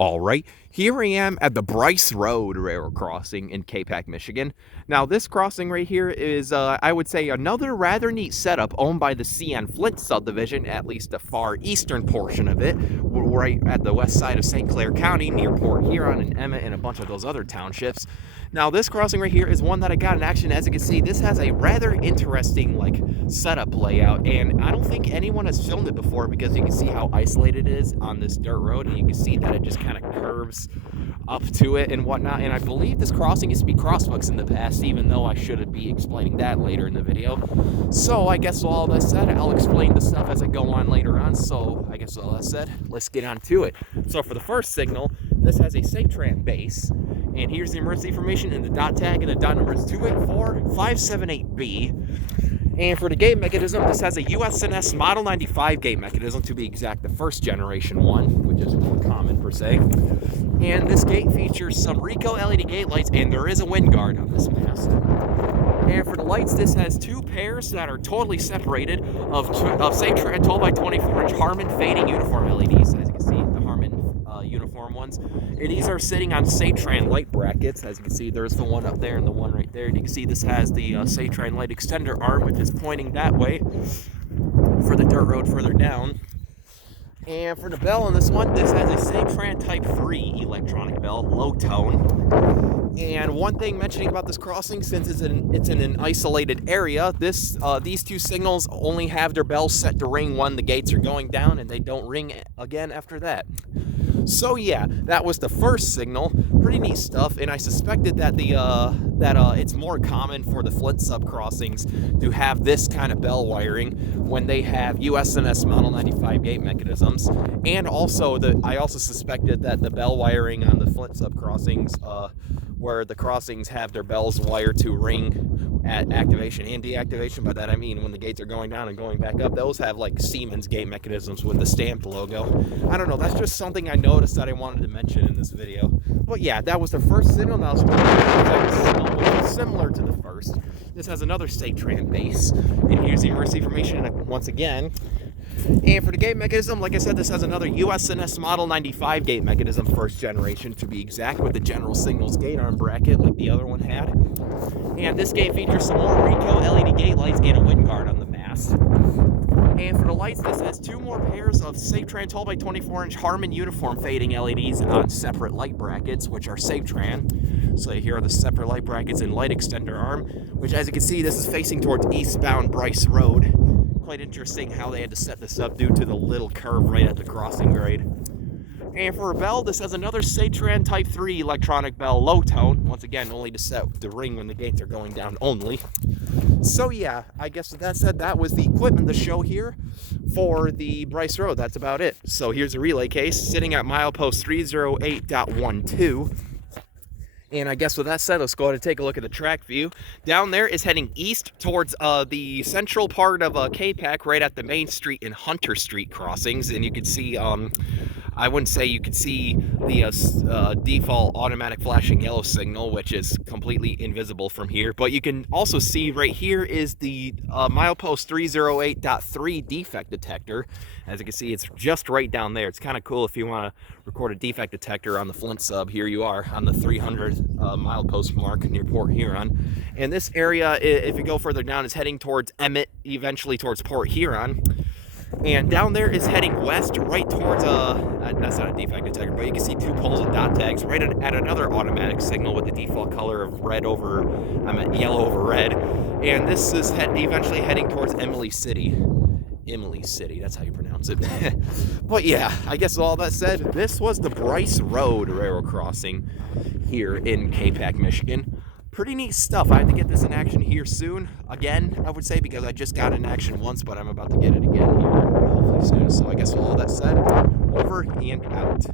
Alright, here I am at the Bryce Road railroad crossing in Capac, Michigan. Now this crossing right here is, I would say, another rather neat setup owned by the CN Flint subdivision, at least the far eastern portion of it, right at the west side of St. Clair County, near Port Huron and Emmett and a bunch of those other townships. Now this crossing right here is one that I got in action. As you can see, this has a rather interesting setup layout, and I don't think anyone has filmed it before because you can see how isolated it is on this dirt road, and you can see that it just kind of curves up to it and whatnot. And I believe this crossing used to be crossbucks in the past, even though I should be explaining that later in the video. So I guess with all that said, I'll explain the stuff as I go on later on. So I guess with all that said, let's get on to it. So for the first signal, this has a SafeTran base, and here's the emergency information and the dot tag, and the dot number is 284578B. And for the gate mechanism, this has a us&s Model 95 gate mechanism, to be exact, the first generation one, which is more common per se. And this gate features some Ricoh LED gate lights, and there is a wind guard on this mast. And for the lights, this has two pairs that are totally separated of SafeTran 12x24-inch Harman fading uniform LEDs, as you can see, the Harman uniform ones. And these are sitting on SafeTran light brackets. As you can see, there's the one up there and the one right there. And you can see this has the SafeTran light extender arm, which is pointing that way for the dirt road further down. And for the bell on this one, this has a SafeTran Type 3 electronic bell, low tone. And one thing mentioning about this crossing, since it's in an isolated area, these two signals only have their bells set to ring when the gates are going down, and they don't ring again after that. So yeah, that was the first signal. Pretty neat stuff, and I suspected that it's more common for the Flint sub crossings to have this kind of bell wiring when they have us&s Model 95 gate mechanisms. And also, I also suspected that the bell wiring on the Flint sub crossings, where the crossings have their bells wired to ring at activation and deactivation. By that I mean when the gates are going down and going back up, those have like Siemens gate mechanisms with the stamped logo. I don't know, that's just something I noticed that I wanted to mention in this video. But yeah, that was the first signal. Now it's the second signal, which is similar to the first. This has another SafeTran base, and here's the emergency information once again. And for the gate mechanism, like I said, this has another us&s Model 95 gate mechanism, first generation to be exact, with the General Signals gate arm bracket like the other one had. And this gate features some more Ricoh LED gate lights and a wind guard on the mast. And for the lights, this has two more pairs of SafeTran 12x24-inch Harman uniform fading LEDs on separate light brackets, which are SafeTran. So here are the separate light brackets and light extender arm, which, as you can see, this is facing towards eastbound Bryce Road. Quite interesting how they had to set this up due to the little curve right at the crossing grade. And for a bell, this has another SafeTran Type 3 electronic bell, low tone. Once again, only to set the ring when the gates are going down only. So yeah, I guess with that said, that was the equipment to show here for the Bryce Road. That's about it. So here's a relay case sitting at milepost 308.12. And I guess with that said, let's go ahead and take a look at the track view. Down there is heading east towards the central part of Capac, right at the Main Street and Hunter Street crossings. And you can see, I wouldn't say you can see the default automatic flashing yellow signal, which is completely invisible from here. But you can also see right here is the milepost 308.3 defect detector. As you can see, it's just right down there. It's kind of cool if you want to record a defect detector on the Flint sub. Here you are on the 300 milepost mark near Port Huron. And this area, if you go further down, is heading towards Emmett, eventually towards Port Huron. And down there is heading west, right towards that's not a defect detector, but you can see two poles of dot tags right at another automatic signal with the default color of yellow over red. And this is eventually heading towards Emily City. Emily City, that's how you pronounce it. But yeah, I guess with all that said, this was the Bryce Road railroad crossing here in Capac, Michigan. Pretty neat stuff. I have to get this in action here soon. Again, I would say, because I just got in action once, but I'm about to get it again here hopefully soon. So I guess with all that said, over and out.